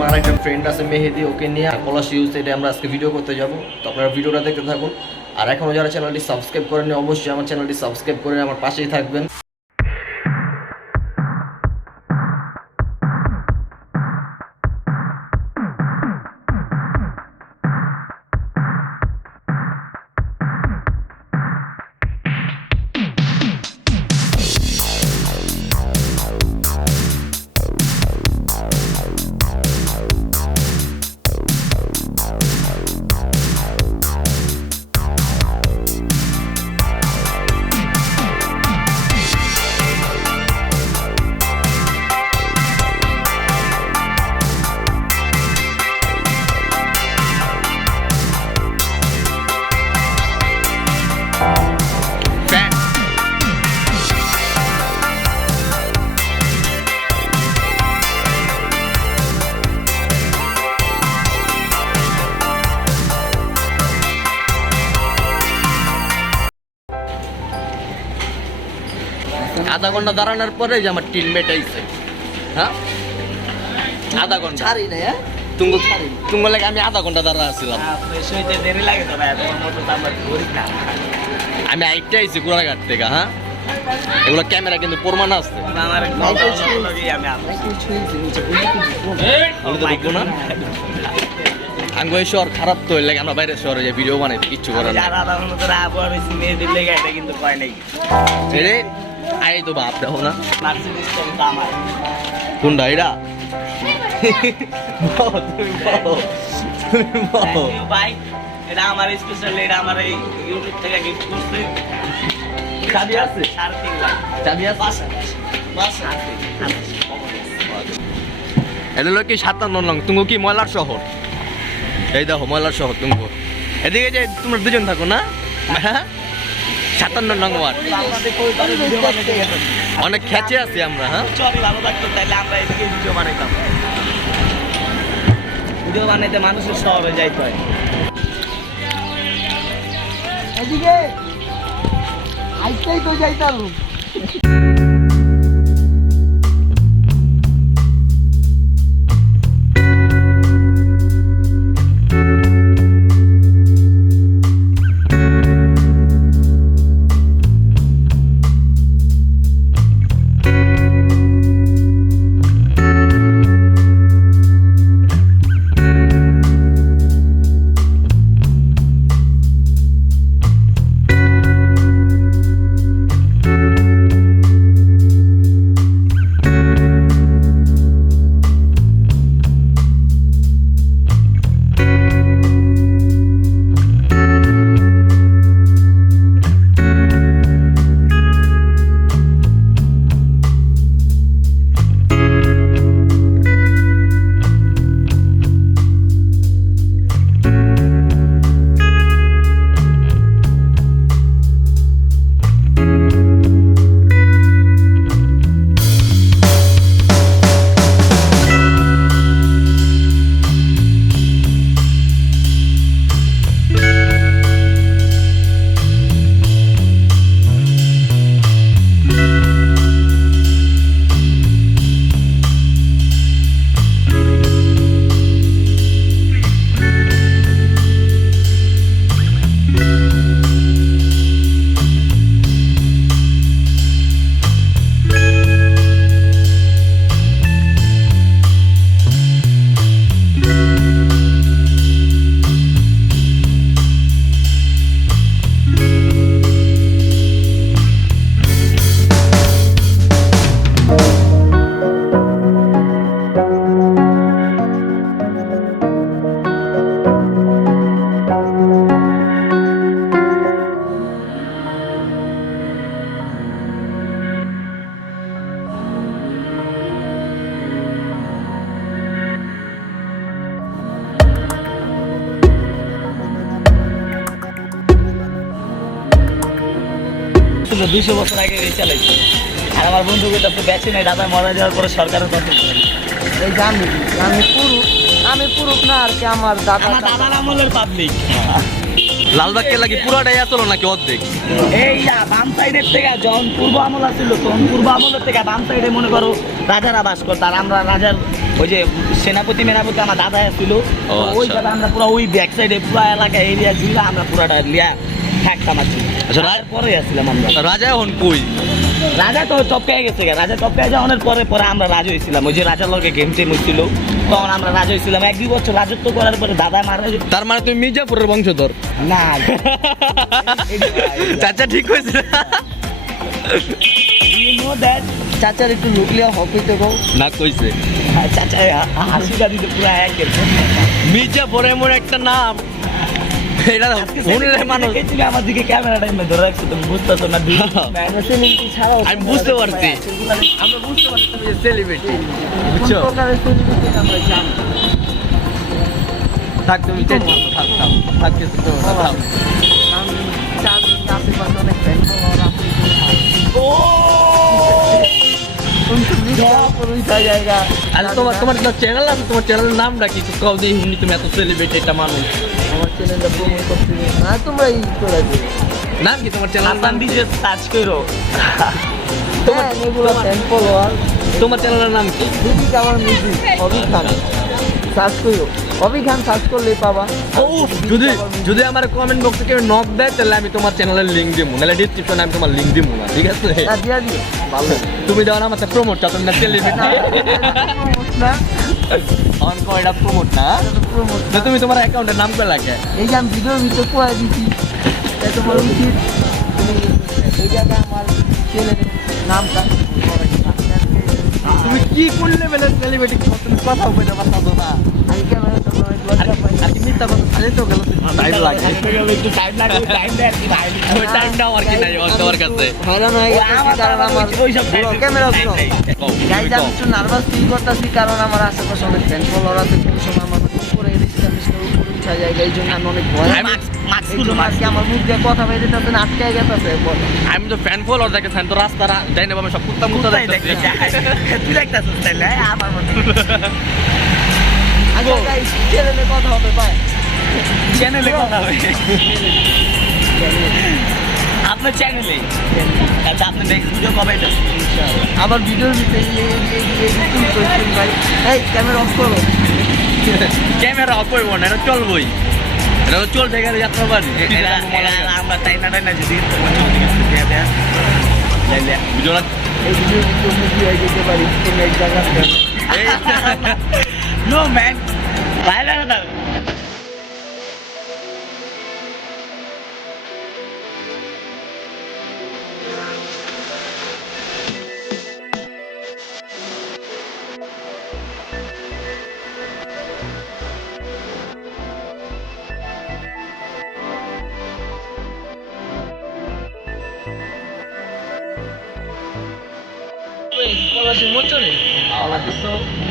আমার আরেকটা ফ্রেন্ড আছে মেহেদি, ওকে নিয়ে পলাশ ইউজ এটা আমরা আজকে ভিডিও করতে যাব। তো আপনারা ভিডিওটা দেখতে থাকুন। আর এখনও যারা চ্যানেলটি সাবস্ক্রাইব করেননি অবশ্যই আমার চ্যানেলটি সাবস্ক্রাইব করে আমার পাশেই থাকবেন। আধা ঘন্টা দাঁড়ানোর পরে যে আমার টিমমেট আইছে। হ্যাঁ আধা ঘন্টা ছাড়ি না। হ্যাঁ তুমি লাগে আমি আধা ঘন্টা দাঁড়া আসছিলাম। আমি আইটা আইছি গোড়াঘাট থেকে। হ্যাঁ এগুলো ক্যামেরা কিন্তু প্রমাণ আছে। আমি ওই শহর খারাপ তো হইলে আমরা বাইরের শহরে যে ভিডিও বানাই কিচ্ছু করার আই তো বাপ দেখো না কোনটা এটা এটা আমার স্পেশাল, এটা আমার এই ইউটিউব থেকে গিফট করছে। চাবি আছে 3.5 লাখ চাবি আছে এটা হলো কি 57 নং। তুমি কি ময়লার শহর? এই দেখো ময়লার শহর তুমি এদিকে যে তোমরা দুজন থাকো না। হ্যাঁ 57 নং ওয়ার্ড অনেক খেচে আছি আমরা। হ্যাঁ ভালো লাগতো তাহলে আমরা এদিকে ভিডিও বানাইতাম। ভিডিও বানাইতে মানুষের শহরে যাইতে হয়। এদিকে আইতেই তো যাইতাম। ছিল 200 বছর আগে এই চালাইছে। আর আমার বন্ধু কইতে আপনি বেচে নাই দাদা মারা যাওয়ার পরে সরকারের কথা এই আমি পুরুষ না আর কি আমার দাদার আমলের পাবলিক। লালবাগ কেল্লা কি পুরাটাই আসলো নাকি অর্ধেক? এই বাম সাইডের থেকে যখন পূর্ব আমল আসছিল তখন পূর্ব আমলের থেকে বাম সাইডে মনে করো রাজারা বাস করতো। আর আমরা রাজার ওই যে সেনাপতি মেনাপতি আমার দাদা ছিল ও, ওই আচ্ছা। জায়গায় আমরা পুরো ওই ব্যাক সাইডে পুরো এলাকা এরিয়া জুড়ে আমরা পুরাটা লিয়া থাকতাম আর কি। আচ্ছা, পরে আসছিলাম আমরা। রাজা এখন কই? রাজা তো টপকায় গেছে গা, রাজা টপকায় যাওয়ার পরে পরে আমরা রাজা হয়েছিলাম। ওই যে রাজার লগে গেম টেম হচ্ছিল তখন আমরা রাজা হয়েছিলাম। 1-2 বছর রাজত্ব করার পরে দাদা মারা তার মানে তুমি মির্জাপুরের বংশধর? না চাচা ঠিক হয়েছে? you know that চাচার একটু লুকলিয়া হকিতে গো। না কইছে চাচা হাসিটা দিতে পুরো এক গেছে। মির্জাপুর এমন একটা নাম, এটা শুনলে মানুষ। তুমি আমার দিকে ক্যামেরাটা এমনি ধরে রাখছো, তুমি বুঝতেছো না? সেলিব্রিটি ছাড়াও আমি বুঝতে পারছি, আমরা বুঝতে পারছি তুমি সেলিব্রিটি, বুঝছো? কোন প্রকারের সেলিব্রিটি আমরা জানি। থাক তুমি টেনশন থাক থাক থাক কিছু তো না, থাক। আমি চাঁদের আশেপাশে অনেক ফ্যান ফলোয়ার আছে। কিন্তু মির্জাপুর ওইটা জায়গা। আরে তোমার তোমার চ্যানেল আছে, তোমার চ্যানেলের নামটা কি? তো কাউ দিয়ে হিন্দি তুমি এত সেলিব্রিটি একটা মানুষ, আমার চ্যানেলটা প্রমোট করতে না, তোমরা ই করে দিও। নাম কি তোমার চ্যানেলের আসাম নাম? বিজে সার্চ করো। তোমার এগুলো ফ্যান ফলোয়ার তোমার চ্যানেলের নাম কি? দিদি আমার মিউজিক অভি খান সার্চ করো, অভি খান সার্চ করলেই পাবা। ও যদি যদি আমার কমেন্ট বক্সে কেউ নক দেয় তাহলে আমি তোমার চ্যানেলের লিংক দিব, নাহলে ডিসক্রিপশনে আমি তোমার লিংক দিব না, ঠিক আছে? না দিয়া দিও ভালো তুমি দাও না আমার প্রমোটটা, তুমি না সেলিব্রিটি না, অন কয়টা প্রমোট না? প্রমোট তো তুমি তোমার অ্যাকাউন্টের নাম করে লাগে এই যে আমি ভিডিওর ভিতরে কোয়া দিচ্ছি, তাই তোমার উচিত তুমি এই জায়গায় আমার চ্যানেলের নামটা তুমি কি করলে বেলে সেলিব্রিটি তুমি কথা কইতে পারছো না? আমি ক্যামেরাটা অনেক লজ্জা পাই। আর কি মিথ্যা কথা খালি তো গেল টাইম লাগে, একটু টাইম লাগবে, টাইম দেয় আর কি ভাই। ওই টাইমটাও আর কি নাই তোমার কাছে। হয়রান হয়ে গেছি কারণ আমার ওইসব ক্যামেরা ব্লগ কও, গাইজ তুমি আমি কও। একটু নার্ভাস ফিল করতেছি কারণ আমার আশেপাশে অনেক ফ্যান ফলোয়ার আছে, কোনো সময় আমার উপরে উপরে উঠা জায়গা, এই জন্য আমি অনেক ভয় মাস্ক এই খুলো, জন্য আর কি আমার মুখ দিয়ে কথা বের হইতেছে না, আটকে গেছে বলে। আমি তো ফ্যান ফলোয়ার দেখে তো রাস্তা যাই না, আমি সব কুত্তা মুত্তা দেখতে। তুই দেখতেছিস তাইলে আমার মতো আচ্ছা গাইজ চ্যানেলে কথা হবে বাই। চ্যানেলে কথা হবে আপনার চ্যানেলে। আচ্ছা আপনি নেক্সট ভিডিও কবে এটা? আমার ভিডিওর ভিতরে ভাই এই ক্যামেরা অফ করো। ক্যামেরা অফ করবো না, এটা চলবই, এটা তো চলতে গেলে যাত্রা বাড়ি। আমরা তাই না যদি ভিডিওটা এই ভিডিওর ভিতরে মুভি হয়ে যেতে পারি কোনো এক জায়গাতে। নো ম্যান ভাইরা না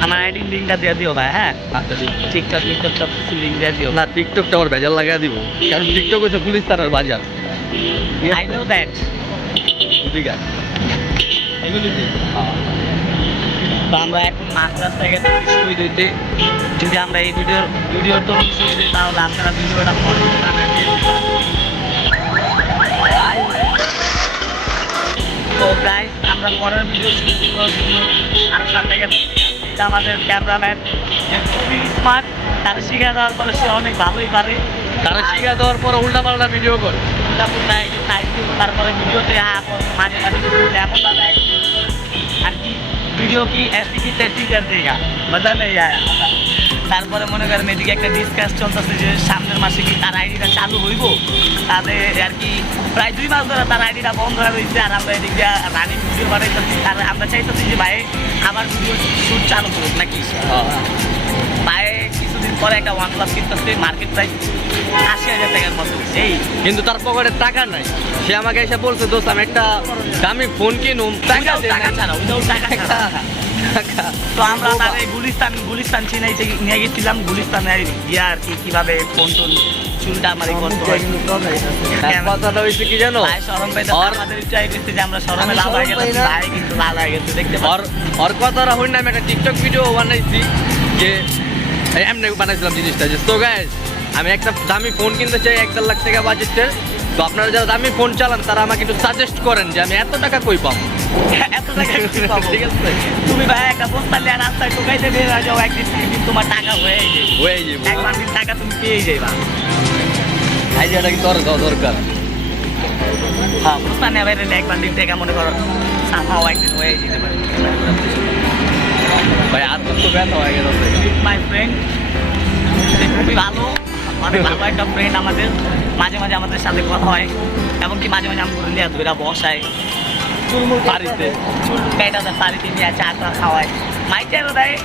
আমার আইডি লিঙ্কটা দিয়ে দিও ভাই। হ্যাঁ টিকটক সব কিছু লিঙ্ক দিয়ে দিও। না টিকটকটা আমার বেজার লাগাই দিব, কারণ টিকটক হচ্ছে পুলিশ তারার বাজার। I know that. ঠিক আছে, এগুলি তো আমরা এখন মাছ রাস্তায় গেছি কিছুই দিতে। যদি আমরা এই ভিডিওর তো কিছুই দিই তাহলে আপনারা ভিডিওটা পরে তো গাইস আমরা পরের ভিডিও শুরু করার জন্য আর সাথে গেছি এটা আমাদের ক্যামেরাম্যান খুবই স্মার্ট। তার শিখে দেওয়ার পরে সে অনেক ভালোই পারে। তারা শিখা দেওয়ার পর উল্টা পাল্টা ভিডিও করে। তারপরে ভিডিওতে মাঝে মাঝে এমন বানায় আর কি ভিডিও কি এসটিপি টেস্টিং কর দেগা, মজা নেই আয়া। তারপরে মনে করেন এদিকে একটা ডিসকাস চলতেছে যে সামনের মাসে কি তার আইডিটা চালু হইব। তাদের আর কি প্রায় 2 মাস ধরে তার আইডিটা বন্ধ হয়ে রয়েছে, আর আমরা এদিক দিয়ে রানিং ভিডিও বানাইতেছি। আর আমরা চাইতেছি যে ভাই আবার ভিডিও শুট চালু করুক নাকি। ভাই কিছুদিন পরে একটা OnePlus কিনতেছে, মার্কেট প্রাইস 80,000 টাকার মতো। এই কিন্তু তার পকেটে টাকা নাই। সে আমাকে এসে বলছে দোস্ত আমি একটা দামি ফোন কিনুম, টাকা দে টাকা না। ছাড়া ওইটাও টাকা ছাড়া। টাকা। তো আমরা তাহলে গুলিস্তান চিনাইতে নিয়ে গেছিলাম। গুলিস্তানে গিয়ে আর কি কিভাবে ফোন টোন চুলটা আমার করতে হয়। তার কথাটা হয়েছে কি জানো, ভাই শরম পাইতে ওর- আমাদের চাই দিচ্ছে যে আমরা শরমে আমি লাভ হয়ে শরম গেলাম। পাই না। ভাই কিন্তু লাভ হয়ে গেছে দেখতে ওর ওর কথাটা হই না, আমি একটা টিকটক ভিডিও বানাইছি যে এমনি বানাইছিলাম জিনিসটা যে সো গাইস আমি একটা দামি ফোন কিনতে চাই 1.5 লাখ টাকা বাজেটের। তো আপনারা যারা দামি ফোন চালান তারা আমাকে একটু সাজেস্ট করেন যে আমি এত টাকা কই পাবো। এত জায়গায় কি পাবো? ঠিক আছে তুমি ভাই একটা বস্তা নিয়ে রাস্তায় ঢুকাইতে বের হয়ে যাও, একদিন তোমার টাকা হয়ে যাবে। হয়ে যাবো এক বান্ডিল টাকা তুমি পেয়ে যাইবা। আইডিয়াটা কি তোর দেওয়া দরকার হ্যাঁ, বস্তা নিয়ে বাইরে এক বান্ডিল টাকা মনে করো সাফাও একদিন হয়ে যেতে পারে। ভাই আর তো ব্যথা হয়ে গেছে মাই ফ্রেন্ড খুবই ভালো, অনেক ভালো একটা ফ্রেন্ড আমাদের। মাঝে মাঝে আমাদের সাথে কথা হয়, এমনকি মাঝে মাঝে আমি করে নিয়ে ধরে বসায় বাড়িতে চুল মেয়েটাদের বাড়িতে নিয়ে চা টা খাওয়ায়, মাইকেরও দেয়।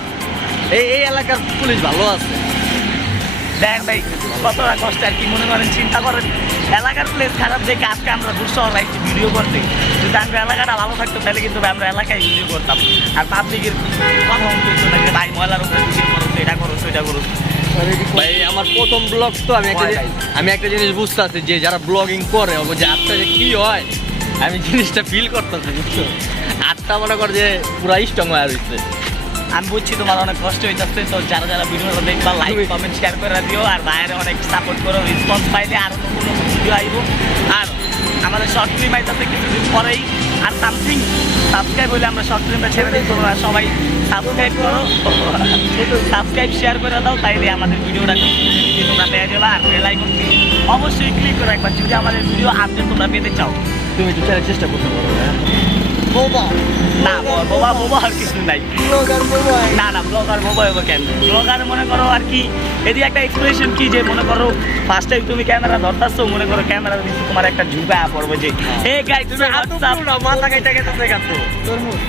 এই এলাকার পুলিশ ভালো আছে দেখ ভাই কতটা কষ্ট আর কি, মনে করেন চিন্তা করেন এলাকার প্লেস খারাপ দেখে আজকে আমরা দূর শহর একটি ভিডিও করতে। যদি আমরা এলাকাটা ভালো থাকতো তাহলে কিন্তু আমরা এলাকায় ভিডিও করতাম। আর পাবলিকের কথা শুনতো না যে ভাই ময়লার উপরে ভিডিও করো, এটা করো, সেটা করো। ভাই আমার প্রথম ব্লগ তো আমি একটা জিনিস বুঝতে আছি যে যারা ব্লগিং করে যে আটটা যে কি হয় আমি জিনিসটা ফিল করতেছি বুঝছো। আটটা মনে কর যে পুরা স্ট্রং হয়ে রয়েছে। আমি বুঝছি তোমার অনেক কষ্ট হইতেছে, তো যারা যারা ভিডিওটা দেখবা লাইক কমেন্ট শেয়ার করে দিও, আর বাইরে অনেক সাপোর্ট করো। রেসপন্স পাইলে আরও নতুন নতুন ভিডিও আইব। আর আমাদের শর্ট ফিল্ম আইতেছে কিছুদিন পরেই। আর সামথিং সাবস্ক্রাইব হইলে আমরা শর্ট ফিল্মটা ছেড়ে দিই, তোমরা সবাই সাবস্ক্রাইব করো, সাবস্ক্রাইব শেয়ার করে দাও, তাইলে আমাদের ভিডিওটা তোমরা পেয়ে যাবে। আর বেল আইকনটি অবশ্যই ক্লিক করে রাখবা যদি আমাদের ভিডিও আপডেট তোমরা পেতে চাও। তুমি একটু চেষ্টা করতে পারো বোবা না বোবা বোবা আর কিছু নাই। ব্লগার বোবা না না ব্লগার বোবা হবো কেন? ব্লগার মনে করো আর কি এদিকে একটা এক্সপ্রেশন কি যে মনে করো ফার্স্ট টাইম তুমি ক্যামেরা ধরতেছো, মনে করো ক্যামেরা দিচ্ছি তোমার একটা ঝুঁকা পড়বে যে হে গাইস তুমি মাথা কেটে গেছে দেখাচ্ছো তরমুজ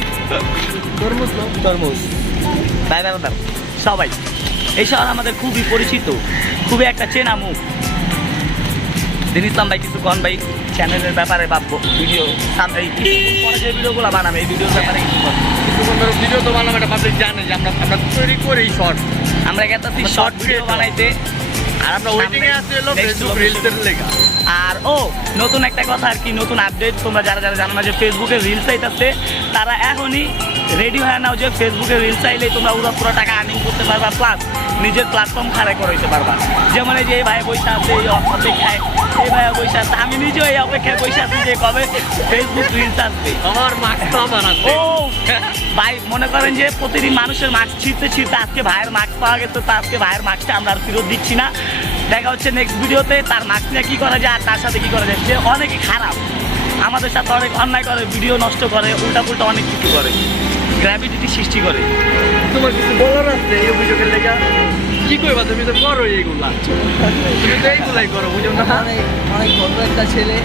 তরমুজ লোক তরমুজ তাই দাদা সবাই এই শহর আমাদের খুবই পরিচিত, খুবই একটা চেনা মুখ। দিন ইসলাম ভাই কিছু কন ভাই চ্যানেলের ব্যাপারে ভাববো, ভিডিও সামনে পরে যে ভিডিওগুলো বানাবে এই ভিডিওর ব্যাপারে কিছু কন। ভিডিও তো বানাবো, এটা পাবলিক জানে যে আমরা তৈরি করি শর্ট, আমরা গেছি শর্ট ভিডিও বানাইতে। আর আমরা ওয়েটিং এ আছি হলো ফেসবুক রিলসের লেখা। আর নতুন একটা কথা আর কি, নতুন আপডেট তোমরা যারা যারা জানো না যে ফেসবুকে রিলস আইতাছে, তারা এখনই রেডি হয়ে নাও যে ফেসবুকে রিলস আইলে তোমরা পুরো টাকা আর্নিং করতে পারবা, প্লাস নিজের প্ল্যাটফর্ম খাড়াই করাইতে পারবা। যেমন এই যে এই ভাই বসে আছে এই অপেক্ষায়, এই ভাই বসে আছে, আমি নিজেও এই অপেক্ষায় বসে আছি যে কবে ফেসবুক রিলস আসবে। আমার মাস্ক তো আমার আছে। ও ভাই মনে করেন যে প্রতিদিন মানুষের মাস্ক ছিঁড়তে ছিঁড়তে আজকে ভাইয়ের মাস্ক পাওয়া গেছে, তো আজকে ভাইয়ের মাস্কটা আমরা আর ফেরত দিচ্ছি না। দেখা হচ্ছে নেক্সট ভিডিওতে তার মাস্ক নিয়ে কী করা যায় আর তার সাথে কী করা যায়। সে অনেকে খারাপ, আমাদের সাথে অনেক অন্যায় করে, ভিডিও নষ্ট করে, উল্টা পুল্টা অনেক কিছু করে, গ্র্যাভিটি সৃষ্টি করে। তোমার কিছু বলার আছে এই অভিযোগের লেখা? কি কইবা, তুমি তো করো এইগুলা, তুমি তো এইগুলাই করো বুঝো না। অনেক অনেক বড় একটা ছেলে।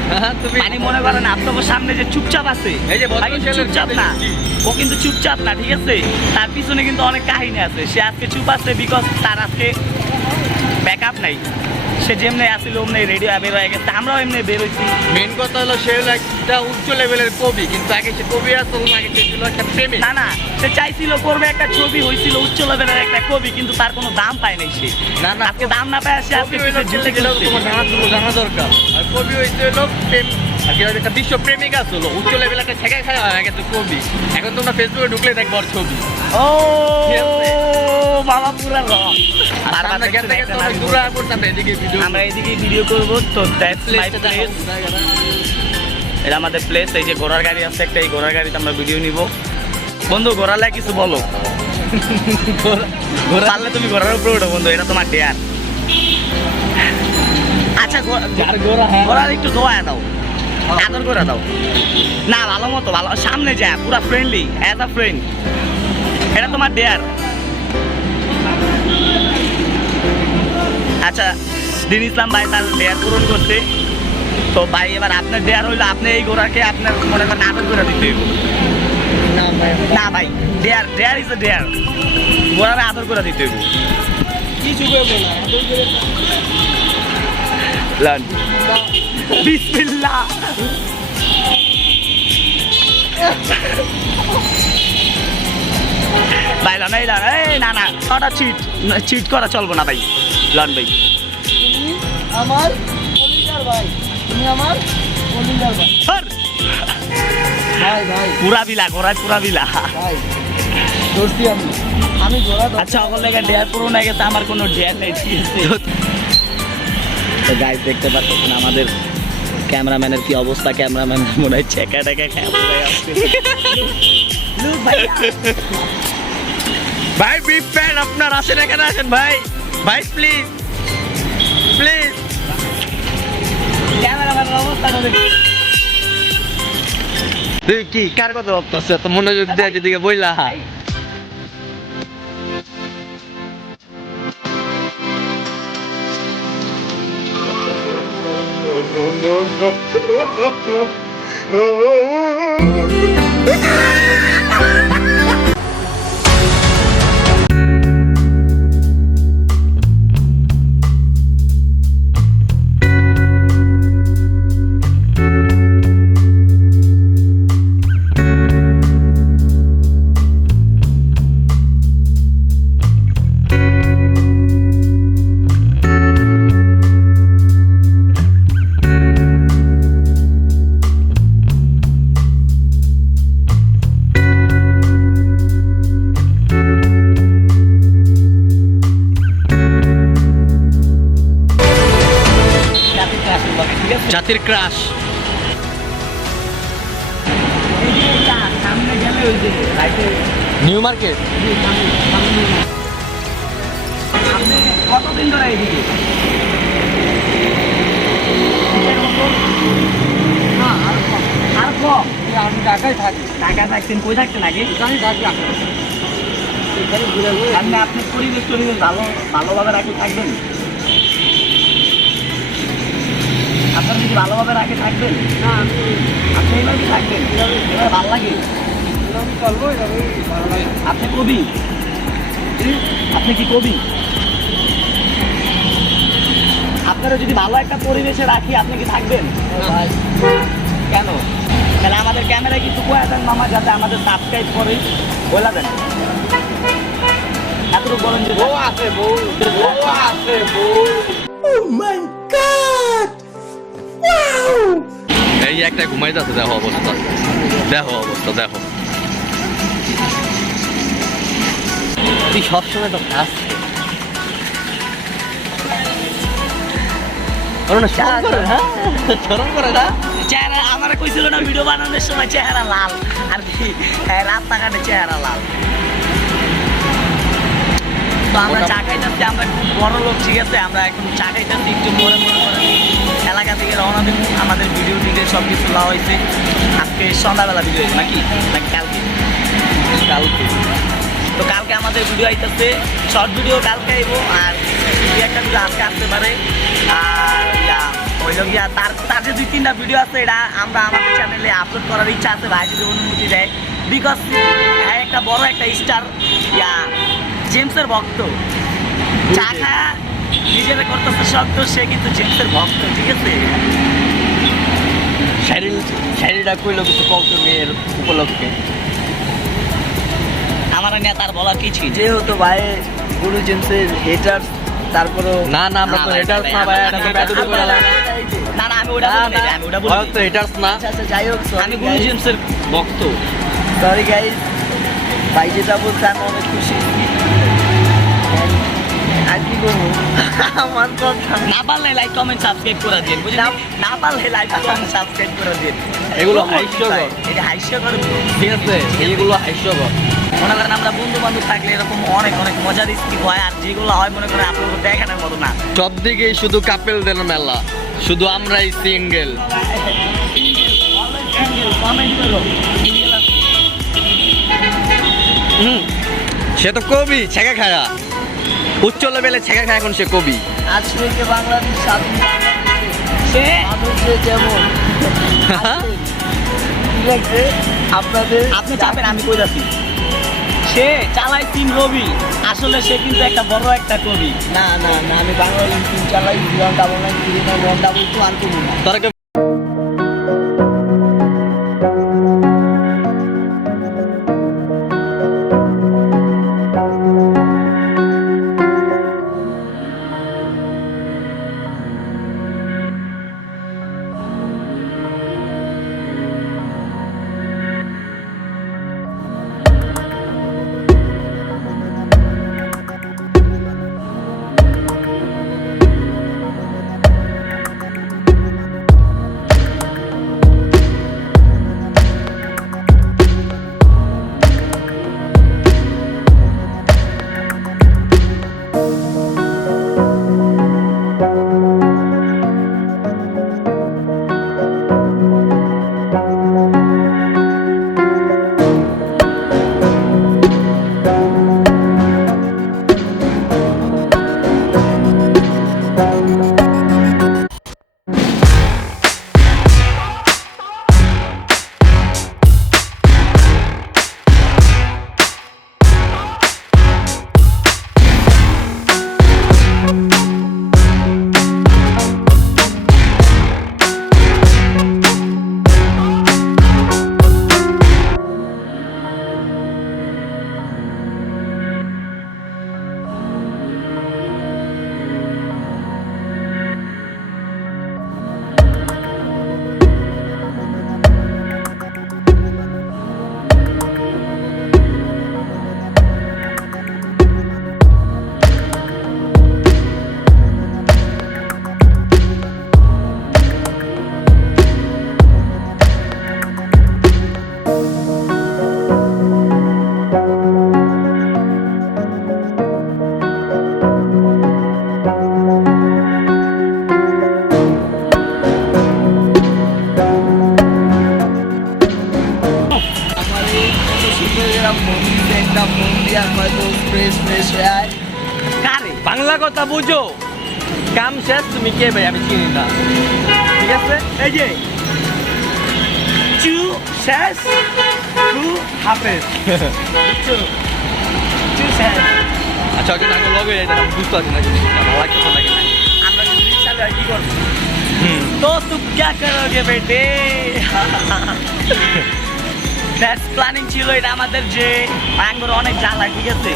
তুমি মানে মনে করেন আপনার সামনে যে চুপচাপ আছে, এই যে ভদ্র ভাই কিন্তু ছেলের চুপচাপ না, ও কিন্তু চুপচাপ না, ঠিক আছে? তার পিছনে কিন্তু অনেক কাহিনী আছে। সে আজকে চুপ আছে বিকজ তার আজকে ব্যাকআপ নাই। সে যেমনি আসছিল অমনি রেডিও বের হয়ে গেছে, আমরাও এমনি বের হয়েছি। মেন কথা হলো সে হলো একটা উচ্চ লেভেলের কবি, কিন্তু আগে সে কবি আসল না, আগে সে ছিল একটা প্রেমিক। না না, সে চাইছিল করবে একটা ছবি, হয়েছিল উচ্চ লেভেলের একটা কবি, কিন্তু তার কোনো দাম পায় নাই সে। না না, আজকে দাম না পায় সে আজকে কবি হইলো জিতে গেলেও গেছে। তোমার জানা দরকার। আর কবি হইতে হলো প্রেম, আর কি একটা বিশ্ব প্রেমিক আসলো, উচ্চ লেভেলের একটা ঠেকায় খায় হয়ে গেছে কবি। এখন তোমরা ফেসবুকে ঢুকলে দেখবো ওর ছবি। ও বাবা পুরা রং। আর আমরা গেছে গেছে অনেক দূরে করতাম না, এদিকে ভিডিও আমরা এদিকে ভিডিও করবো, তো দ্যাটস মাই প্লেস। এটা আমাদের প্লেস। এই যে ঘোড়ার গাড়ি আছে একটা, এই ঘোড়ার গাড়িতে আমরা ভিডিও নিব। বন্ধু ঘোড়ালে কিছু বলো, পারলে তুমি ঘোড়ার উপরে ওঠো বন্ধু, এটা তোমার ডেয়ার। আচ্ছা ঘোড়ার একটু দোয়া দাও, আদর করে দাও না, ভালো মতো ভালো সামনে যায়, পুরা ফ্রেন্ডলি অ্যাজ আ ফ্রেন্ড, এটা তোমার ডেয়ার। আচ্ছা দিন ইসলাম ভাই তার ডেয়ার পূরণ করছে, তো ভাই এবার আপনার ডেয়ার হইলো আপনি এই ঘোড়াকে আপনার মনে করেন আদর করে দিতে হইব। না ভাই dare dare is a dare, ঘোড়ারে আদর করে দিতে হইব। কিছু করবো না লান বিসমিল্লাহ। ভাই লান এই লান, এই না না ওটা চিট করা চলবো না ভাই। লান ভাই তুমি আমার কলিজার ভাই, তুমি আমার কলিজার ভাই। সর ভাই ভাই পুরা বিলা ঘোড়ায় পুরা বিলা। ভাই ধরছি আমি ঘোড়া ধরছি। আচ্ছা ওগুলো লেগে ডেয়ার পূরণ হয়ে গেছে, আমার কোনো ডেয়ার নেই, ঠিক আছে? তো গাইস দেখতে পাচ্ছেন আমাদের ক্যামেরাম্যানের কি অবস্থা, ক্যামেরাম্যান মনে হয় চেকা টেকা ক্যামেরায় আসছে। লুক ভাইয়া, ভাই বিগ ফ্যান আপনার, আসেন এখানে আসেন ভাই, ভাই প্লিজ প্লিজ। ক্যামেরাম্যানের অবস্থা দেখি। তুই কি কার কথা ভাবতেছ, এত মনোযোগ দিয়ে যেদিকে বইলা? জাতির ক্রাশ। সামনে গেলে ওই যে রাইটে নিউ মার্কেট। আপনি কতদিন ধরে এইদিকে? আর কম। আমি ঢাকায় থাকি, ঢাকা থাকতেন, কই থাকতেন আগে? আমি থাকি এখানে ঘুরে ঘুরে আপনি পরিবেশ টরিবেশ ভালোভাবে রাখে থাকবেন? আপনার যদি ভালোভাবে রাখে থাকবেন? না আমি আপনি এইভাবে থাকবেন, এভাবে ভালো লাগে? এরকম চলবো, এরকমই ভালো লাগে। আপনি কবি? আপনি কি কবি? আপনারা যদি ভালো একটা পরিবেশে রাখি আপনি কি থাকবেন? ভাই কেন? তাহলে আমাদের ক্যামেরায় কিছু কয়ে দেন মামা, যাতে আমাদের সাবস্ক্রাইব করে বলে দেন। এতটুকু বলেন যে বউ আছে, বউ আছে, বউ। এই যে একটা ঘুমাইতেছে, দেখো অবস্থা, দেখো অবস্থা, দেখো। তুই সবসময় তো কাজ শরম করে না? চেহারা আমার কইছিল না ভিডিও বানানোর সময় চেহারা লাল, আর কি রাস্তাঘাটে চেহারা লাল। তো আমরা চা খাইতেছি, আমরা খুব বড় লোক, ঠিক আছে? আমরা এখন চা খাইতেছি, একটু মনে মনে করে এলাকা থেকে রওনা দেবো। আমাদের ভিডিও টিডিও সব কিছু দেওয়া হয়েছে। আজকে সন্ধ্যাবেলা ভিডিও হয়েছে নাকি নাকি কালকে? কালকে। তো কালকে আমাদের ভিডিও আইতেছে, শর্ট ভিডিও কালকে আইবো, আর দুই একটা ভিডিও আজকে আসতে পারে। আর হইল গিয়া তার যে 2-3টা ভিডিও আছে, এটা আমরা আমাদের চ্যানেলে আপলোড করার ইচ্ছা আছে, ভাই যদি অনুমতি দেয়। বিকজ একটা বড় একটা স্টার জেমসের ভক্ত, চা খায়া নিজেরা করতেছে শক্ত, সে কিন্তু জেমসের ভক্ত, ঠিক আছে? শাড়িটা কইলো কিছু কৌতুক মেয়ের উপলক্ষে। আমার নেতার বলা কিছু যেহেতু ভাই গুরু জেমসের হেটার, তারপরও না না, আমরা তো হেটার্স না ভাই, এটা তো বেদুরি করে লাগে। না না, আমি ওটা বলি নাই, আমি ওটা বলি তো হেটার্স না, আচ্ছা যাই হোক, আমি গুরু জেমসের ভক্ত। সরি গাইজ, ভাই যেটা বলছে আমি অনেক খুশি। আর কি করবো, আমার কথা না পারলে লাইক কমেন্ট সাবস্ক্রাইব করে দিন, বুঝলাম? না পারলে লাইক কমেন্ট সাবস্ক্রাইব করে দিন। এগুলো হাস্যকর, এটা হাস্যকর, ঠিক আছে? এইগুলো হাস্যকর। মনে করেন আমরা বন্ধু বান্ধব থাকলে এরকম অনেক অনেক মজার স্কিপ হয়, আর যেগুলো হয় মনে করেন আপনার দেখানোর মতো না। সব দিকেই শুধু কাপেলদের মেলা, শুধু আমরাই সিঙ্গেল। কমেন্ট করো। সে তো কবি, ছেঁকা খায়া, উচ্চ লেভেলে ছেঁকা খায়, এখন সে কবি। আজ থেকে বাংলাদেশ স্বাধীন, সে মানুষের যেমন আছে, ঠিক আছে? আপনাদের আপনি চাপেন, আমি কই যাচ্ছি। সে চালায় টিম রবি, আসলে সে কিন্তু একটা বড় একটা কবি। না না না, আমি বাংলা লিঙ্ক চালাই 09939 আনতে না। তারা আমার এই কত সুন্দর এরা মন্দিরে একটা মন্দির আর হয়তো ফ্রেশ ফ্রেশ হয়ে আয় কারে বাংলা কথা বুঝো, কাম শেষ, তুমি কে ভাই আমি চিনি না, ঠিক আছে? এই যে চু শেষ টু হাফেজ চু চু শেষ আচ্ছা ওকে নাকি লগে যাইতে আমি বুঝতে পারছি না জিনিসটা, ভালো লাগতেছে নাকি না। আমরা যদি রিক্সা যাই কি করবো হুম, तो तुम क्या करोगे बेटे দ্যাটস প্ল্যানিং ছিল এটা আমাদের যে আঙ্গুর অনেক জ্বালা ঠিক আছে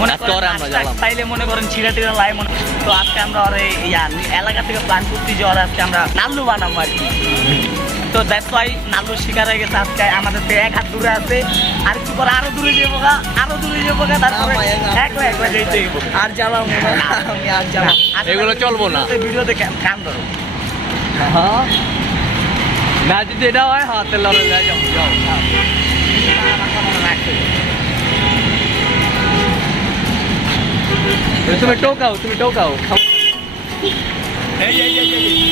মনে আজকে ওরে আমরা জ্বালাম। তাইলে মনে করেন ছিড়া টিড়া লাই মনে তো আজকে আমরা ওরে এলাকা থেকে প্ল্যান করতে যে ওরা আজকে আমরা নাল্লু বানাবো আর কি তো দ্যাটস ওয়াই নাল্লু শিকার হয়ে গেছে আজকে আমাদের থেকে এক হাত দূরে আছে আর একটু পরে আরো দূরে যাবো গা তারপরে না, ভাই, একলা একলা যেতে হইব আর জ্বালাম না আমি আর জ্বালাম এগুলো চলবো না। ভিডিওতে কান ধরো হ্যাঁ না যদি এটা হয় হ্যাঁ তাহলে আমরা যাই, যাও যাও যাও। তুমি টোকাও, তুমি টোকাও, খাও। এই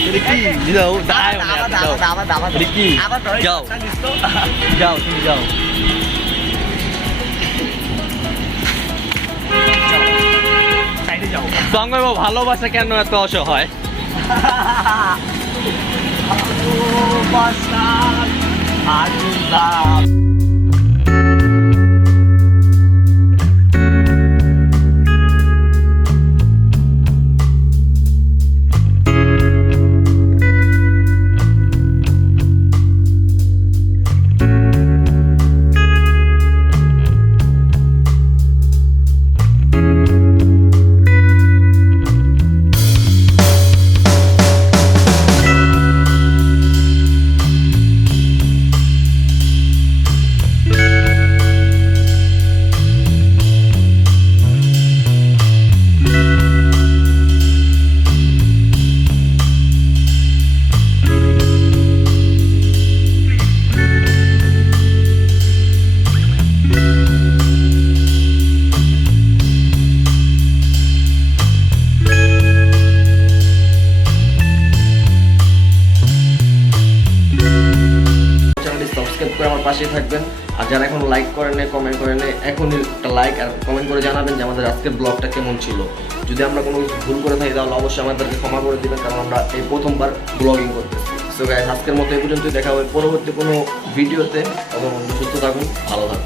এটা কি? যাও, দাঁড়াও না, যাও। এটা কি? যাও। যাও, তুমি যাও। সাইডে যাও সঙ্গে ভালোবাসা কেন এত অসহায়? ভালোবাসা আল্লাহ সাবস্ক্রাইব করে আমার পাশে থাকবেন। আর যারা এখন লাইক করেন নাই, কমেন্ট করেন নাই, এখনই একটা লাইক আর কমেন্ট করে জানাবেন যে আমাদের আজকের ব্লগটা কেমন ছিল। যদি আমরা কোনো কিছু ভুল করে থাকি তাহলে অবশ্যই আমাদেরকে ক্ষমা করে দিবেন, কারণ আমরা এই প্রথমবার ব্লগিং করতেছি। সো গাইস, আজকের মতো এই পর্যন্তই, দেখা হবে পরবর্তী কোনো ভিডিওতে। তখন সুস্থ থাকুন, ভালো থাকুন।